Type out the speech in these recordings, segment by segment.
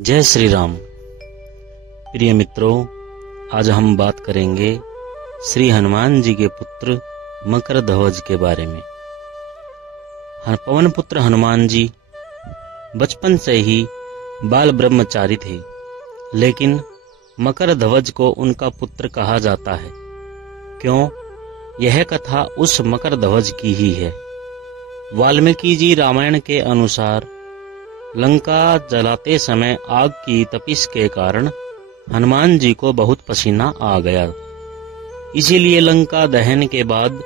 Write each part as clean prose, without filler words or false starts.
जय श्री राम। प्रिय मित्रों, आज हम बात करेंगे श्री हनुमान जी के पुत्र मकरध्वज के बारे में। पवन पुत्र हनुमान जी बचपन से ही बाल ब्रह्मचारी थे, लेकिन मकरध्वज को उनका पुत्र कहा जाता है। क्यों? यह कथा उस मकरध्वज की ही है। वाल्मीकि जी रामायण के अनुसार लंका जलाते समय आग की तपिश के कारण हनुमान जी को बहुत पसीना आ गया। इसीलिए लंका दहन के बाद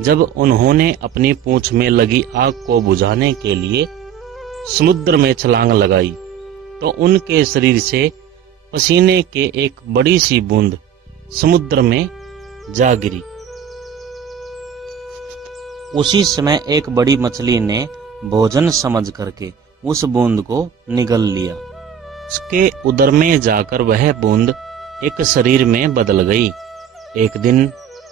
जब उन्होंने अपनी पूंछ में लगी आग को बुझाने के लिए समुद्र में छलांग लगाई, तो उनके शरीर से पसीने के एक बड़ी सी बूंद समुद्र में जा गिरी। उसी समय एक बड़ी मछली ने भोजन समझ करके उस बूंद को निगल लिया। उसके उदर में जाकर वह बूंद एक शरीर में बदल गई। एक दिन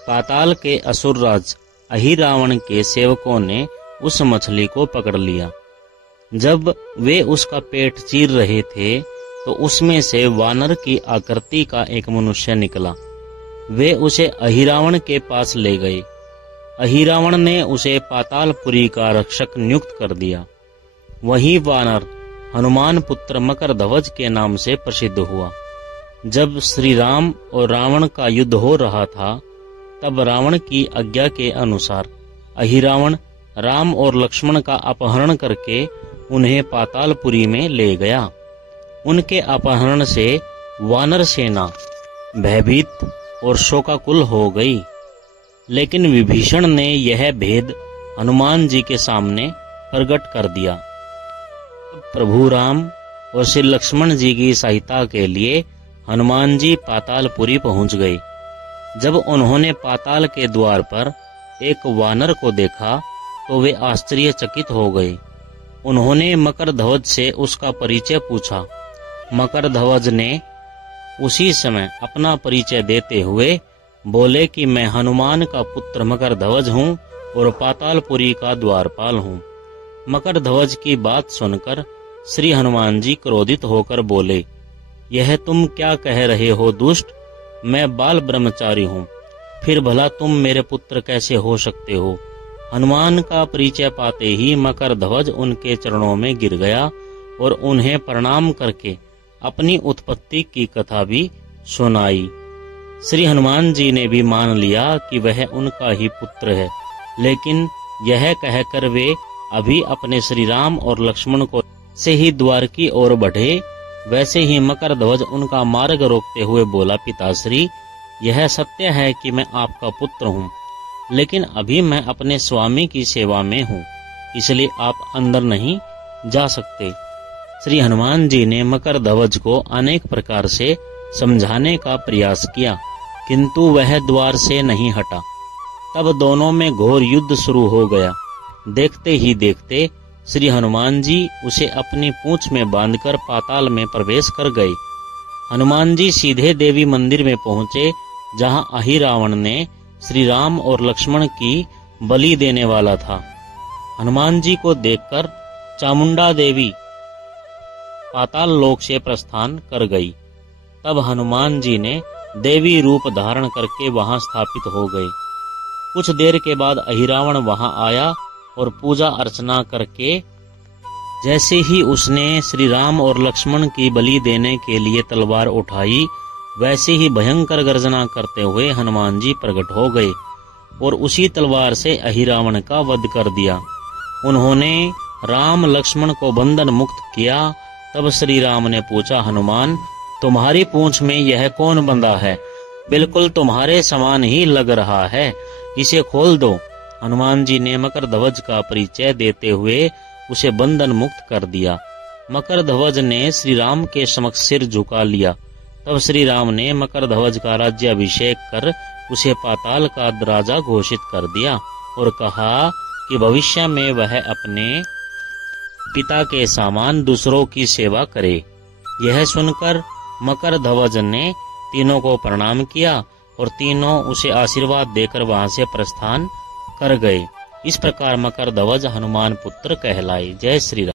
पाताल के असुरराज अहिरावण के सेवकों ने उस मछली को पकड़ लिया। जब वे उसका पेट चीर रहे थे तो उसमें से वानर की आकृति का एक मनुष्य निकला। वे उसे अहिरावण के पास ले गए। अहिरावण ने उसे पातालपुरी का रक्षक नियुक्त कर दिया। वही वानर हनुमान पुत्र मकरध्वज के नाम से प्रसिद्ध हुआ। जब श्री राम और रावण का युद्ध हो रहा था, तब रावण की आज्ञा के अनुसार अहिरावण राम और लक्ष्मण का अपहरण करके उन्हें पातालपुरी में ले गया। उनके अपहरण से वानर सेना भयभीत और शोकाकुल हो गई, लेकिन विभीषण ने यह भेद हनुमान जी के सामने प्रकट कर दिया। प्रभु राम और श्री लक्ष्मण जी की सहायता के लिए हनुमान जी पातालपुरी पहुंच गए। जब उन्होंने पाताल के द्वार पर एक वानर को देखा तो वे आश्चर्यचकित हो गए। उन्होंने मकरध्वज से उसका परिचय पूछा। मकरध्वज ने उसी समय अपना परिचय देते हुए बोले कि मैं हनुमान का पुत्र मकरध्वज हूँ और पातालपुरी का द्वारपाल हूँ। मकरध्वज की बात सुनकर श्री हनुमान जी क्रोधित होकर बोले, यह तुम क्या कह रहे हो दुष्ट? मैं बाल ब्रह्मचारी हूँ, फिर भला तुम मेरे पुत्र कैसे हो सकते हो? हनुमान का परिचय पाते ही मकरध्वज उनके चरणों में गिर गया और उन्हें प्रणाम करके अपनी उत्पत्ति की कथा भी सुनाई। श्री हनुमान जी ने भी मान लिया कि वह उनका ही पुत्र है, लेकिन यह कहकर वे अभी अपने श्री राम और लक्ष्मण को से ही द्वार की ओर बढ़े। वैसे ही मकरध्वज उनका मार्ग रोकते हुए बोला, पिताश्री, यह सत्य है कि मैं आपका पुत्र हूँ, लेकिन अभी मैं अपने स्वामी की सेवा में हूँ, इसलिए आप अंदर नहीं जा सकते। श्री हनुमान जी ने मकरध्वज को अनेक प्रकार से समझाने का प्रयास किया, किंतु वह द्वार से नहीं हटा। तब दोनों में घोर युद्ध शुरू हो गया। देखते ही देखते श्री हनुमान जी उसे अपनी पूंछ में बांधकर पाताल में प्रवेश कर गए। हनुमान जी सीधे देवी मंदिर में पहुंचे, जहां अहिरावण ने श्री राम और लक्ष्मण की बलि देने वाला था। हनुमान जी को देखकर चामुंडा देवी पाताल लोक से प्रस्थान कर गई। तब हनुमान जी ने देवी रूप धारण करके वहां स्थापित हो गए। कुछ देर के बाद अहिरावण वहां आया और पूजा अर्चना करके जैसे ही उसने श्री राम और लक्ष्मण की बलि देने के लिए तलवार उठाई, वैसे ही भयंकर गर्जना करते हुए हनुमान जी प्रकट हो गए और उसी तलवार से अहिरावण का वध कर दिया। उन्होंने राम लक्ष्मण को बंधन मुक्त किया। तब श्री राम ने पूछा, हनुमान, तुम्हारी पूंछ में यह कौन बंधा है? बिल्कुल तुम्हारे समान ही लग रहा है, इसे खोल दो। हनुमान जी ने मकरध्वज का परिचय देते हुए उसे बंधन मुक्त कर दिया। मकरध्वज ने श्री राम के समक्ष सिर झुका लिया। तब श्री राम ने मकरध्वज का राज्याभिषेक कर उसे पाताल का राजा घोषित कर दिया और कहा कि भविष्य में वह अपने पिता के समान दूसरों की सेवा करे। यह सुनकर मकरध्वज ने तीनों को प्रणाम किया और तीनों उसे आशीर्वाद देकर वहां से प्रस्थान कर गए। इस प्रकार मकरध्वज हनुमान पुत्र कहलाए। जय श्री राम।